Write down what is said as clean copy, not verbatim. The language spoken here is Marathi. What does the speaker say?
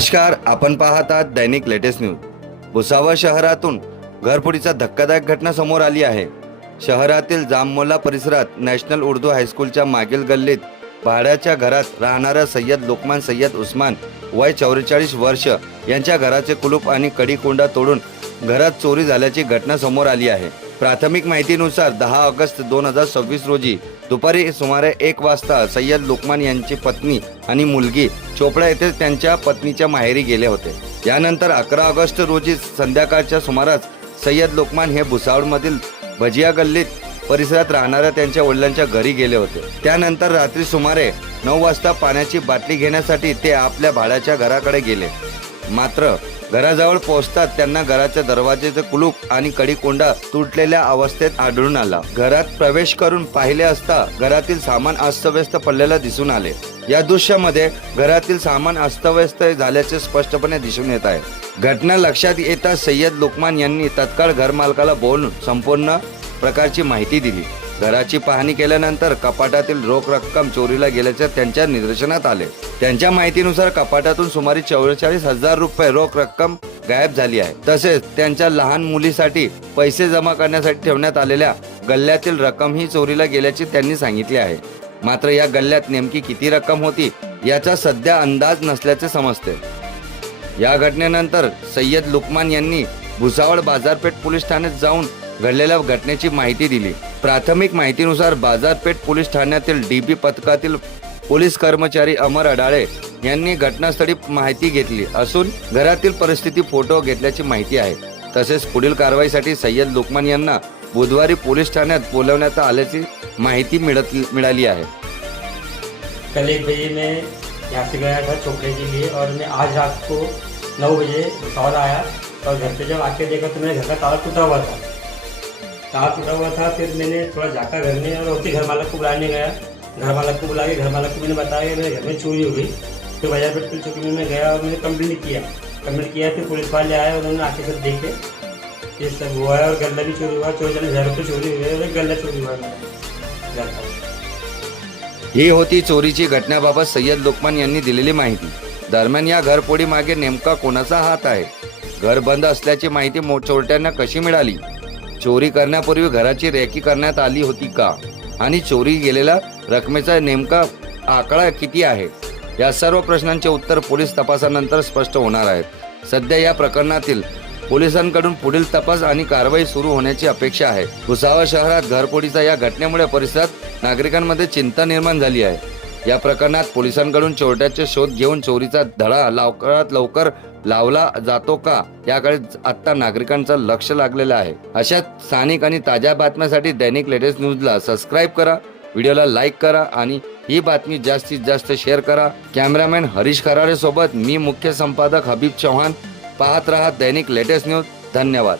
नमस्कार, आपण पाहत आहात दैनिक लेटेस्ट न्यूज। भुसावळ शहरातून घरफोडीचा धक्कादायक घटना समोर आली आहे। शहरातील जाममोला परिसरात नॅशनल उर्दू हायस्कूलच्या मागील गल्लीत भाड्याच्या घरात राहणारा सय्यद लोकमान सय्यद उस्मान वय 44 वर्ष यांच्या घराचे कुलूप आणि कडी-कुंडा तोडून घरात चोरी झाल्याची घटना समोर आली आहे। प्राथमिक माहितीनुसार 10 ऑगस्ट 2026 रोजी दुपारी सुमारे 1 वाजता सय्यद लोकमान यांची पत्नी आणि मुलगी चोपडा येथे त्यांच्या पत्नीच्या माहेरी गेले होते। यानंतर 11 ऑगस्ट रोजी संध्याकाळच्या सुमारास सय्यद लोकमान हे भुसावळमधील भजिया गल्लीत परिसरात राहणाऱ्या त्यांच्या वडिलांच्या घरी गेले होते। त्यानंतर रात्री सुमारे 9 वाजता पाण्याची बाटली घेण्यासाठी ते आपल्या भाड्याच्या घराकडे गेले। मात्र घराजवळ पोहोचताच त्यांना घराच्या दरवाजेचे कुलूप आणि कडी-कुंडा तुटलेल्या अवस्थेत आढळून आला। घरात प्रवेश करून पाहिले असता घरातील सामान अस्तव्यस्त पडलेले दिसून आले। या दृश्यामध्ये घरातील सामान अस्तव्यस्त झाल्याचे स्पष्टपणे दिसून येत आहे। घटना लक्षात येता सय्यद लोकमान यांनी तत्काळ घर मालकाला बोलून संपूर्ण प्रकारची माहिती दिली। घराची पाहणी केल्यानंतर कपाटातील रोख रक्कम चोरीला गेल्याचे त्यांच्या निदर्शनात आले। त्यांच्या माहितीनुसार कपाटातून सुमारे 44,000 रुपये रोख रक्कम गायब झाली आहे। तसेच त्यांच्या लहान मुलीसाठी पैसे जमा करण्यासाठी ठेवण्यात आलेल्या गल्ल्यातील रक्कम ही चोरीला गेल्याचे त्यांनी सांगितले आहे। मात्र या गल्ल्यात नेमकी किती रक्कम होती याचा सध्या अंदाज नसल्याचे समजते। या घटनेनंतर सय्यद लोकमान यांनी भुसावळ बाजारपेठ पोलीस ठाण्यात जाऊन घडलेल्या घटनेची माहिती दिली। प्राथमिक माहितीनुसार बाजारपेठ पोलीस ठाण्यातील डीबी पथकातील पोलीस कर्मचारी अमर अडाळे यांनी घटनास्थळी माहिती घेतली असून घरातील परिस्थिती फोटो घेतल्याची माहिती आहे। तसेच पुढील कारवाईसाठी सय्यद लोकमान यांना बुधवारी पोलीस ठाण्यात बोलवण्यात आल्याची माहिती मिळाली आहे। कल 1 बजे मैं यहाँ से गया था चोपड़े के लिए और मैं आज रात को 9 बजे भुसावल आया और घर पे जब आके देखा तो मेरे घर का ताला टूटा हुआ था। फिर मैंने थोड़ा झाँका घर में और उसी घर मालक को बुलाने गया। घर मालक को बुला के घर मालक को मैंने बताया कि मेरे घर में चोरी हो गई। फिर बाजारपेठ पुलिस चौकी में मैं गया और मैंने कंप्लेंट किया। फिर पुलिस वाले आए, उन्होंने आके सब देखे ये सब हुआ है और गल्ला भी चोरी हुआ। 44,000 रुपये चोरी हुए और गल्ला चोरी हुआ है। ही होती चोरीची घटनेबाबत सय्यद लोकमान यांनी दिलेली माहिती। दरम्यान या घरफोडी मागे नेमका कोणाचा हात आहे? घर बंद असल्याची माहिती चोरट्यांना कशी मिळाली? चोरी करण्यापूर्वी घराची रेकी करण्यात आली होती का? आणि चोरी गेलेल्या रकमेचा नेमका आकडा किती आहे? या सर्व प्रश्नांचे उत्तर पोलीस तपासानंतर स्पष्ट होणार आहेत। सध्या या प्रकरणातील पोलिसांकडून पुढील तपास आणि कारवाई सुरू होण्याची अपेक्षा आहे। भुसावळ शहरात घरफोडीच्या या घटनेमुळे परिसरात नागरिकांमध्ये चिंता निर्माण झाली आहे। या प्रकरणात पोलिसांकडून चोरट्याचे शोध घेऊन चोरीचा धडा लवकरात लवकर लावला जातो का याकडे आता नागरिकांचं लक्ष लागलेलं आहे। अशा स्थानिक आणि ताज्या बातम्यांसाठी दैनिक लेटेस्ट न्यूजला सबस्क्राईब करा, व्हिडिओला लाईक करा आणि ही बातमी जास्तीत जास्त शेअर करा। कॅमेरामॅन हरीश खरारे सोबत मी मुख्य संपादक हबीब चौहान। पाहत रहा दैनिक लेटेस्ट न्यूज। धन्यवाद।